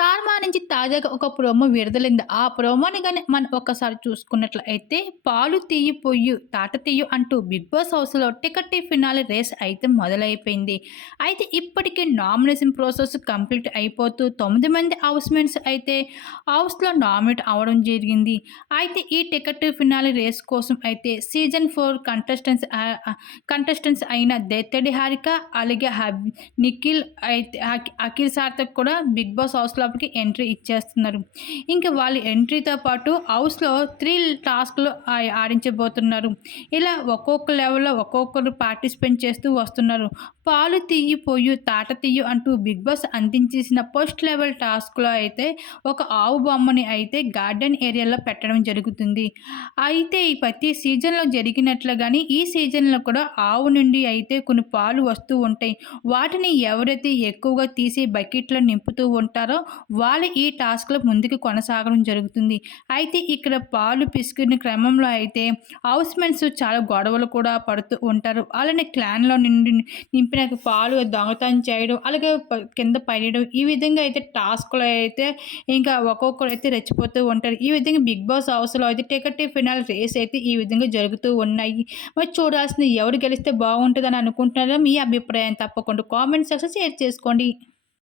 Star మా నుంచి తాజాగా ఒక ప్రోమో విడుదలైంది. ఆ ప్రోమోని గాని మనం ఒక్కసారి చూసుకున్నట్లయితే, పాలు తీయి పొయ్యు తాట తీయు అంటూ 'బిగ్ బాస్' హౌస్‌లో టికెట్ ఫినాలే రేస్ అయితే మొదలైపోయింది. అయితే ఇప్పటికే నామినేషన్ ప్రాసెస్ కంప్లీట్ అయిపోతూ 9 మంది హౌస్‌మేట్స్ అయితే హౌస్‌లో నామినేట్ అవ్వడం జరిగింది. అయితే ఈ టికెట్ ఫినాలే రేస్ కోసం అయితే సీజన్ 4 కంటెస్టెంట్స్ అయిన దేత్తడి హారిక, అలాగే నిఖిల్ అయితే అఖిల్ సార్థక్ కూడా 'బిగ్ బాస్' హౌస్ లోపలికి ఎంట్రీ ఇచ్చేస్తున్నారు. ఇంక వాళ్ళ ఎంట్రీతో పాటు హౌస్‌లో 3 టాస్క్‌లు ఆడించబోతున్నారు. ఇలా ఒక్కొక్క లెవెల్‌లో ఒక్కొక్కరు పార్టిసిపేట్ చేస్తూ వస్తున్నారు. పాలు తీయి పొయ్యు తాట తీయు అంటూ 'బిగ్ బాస్' అందించేసిన ఫస్ట్ లెవెల్ టాస్క్‌లో అయితే ఒక ఆవు బొమ్మని అయితే గార్డెన్ ఏరియాలో పెట్టడం జరుగుతుంది. అయితే ఈ ప్రతి సీజన్‌లో జరిగినట్లుగానే ఈ సీజన్‌లో కూడా ఆవు నుండి అయితే కొన్ని పాలు వస్తూ ఉంటాయి. వాటిని ఎవరైతే ఎక్కువగా తీసి బకెట్‌లో నింపుతూ ఉంటారో వాళ్ళు ఈ టాస్క్‌లో ముందుకు కొనసాగడం జరుగుతుంది. అయితే ఇక్కడ పాలు పిసికిన క్రమంలో అయితే హౌస్‌మేట్స్ చాలా గొడవలు కూడా పడుతూ ఉంటారు. అలానే క్లాన్‌లో నింపిన పాలు దొంగతనం చేయడం, అలాగే కింద పడేయడం ఈ విధంగా అయితే టాస్క్‌లో అయితే ఇంకా ఒక్కొక్కరైతే రెచ్చిపోతూ ఉంటారు. ఈ విధంగా 'బిగ్ బాస్' హౌస్‌లో అయితే టికెట్ ఫినాల్ రేస్ అయితే ఈ విధంగా జరుగుతూ ఉన్నాయి. మరి చూడాల్సింది ఎవరు గెలిస్తే బాగుంటదని అనుకుంటున్నారో మీ అభిప్రాయం తప్పకుండా కామెంట్ సెక్షన్ షేర్ చేసుకోండి.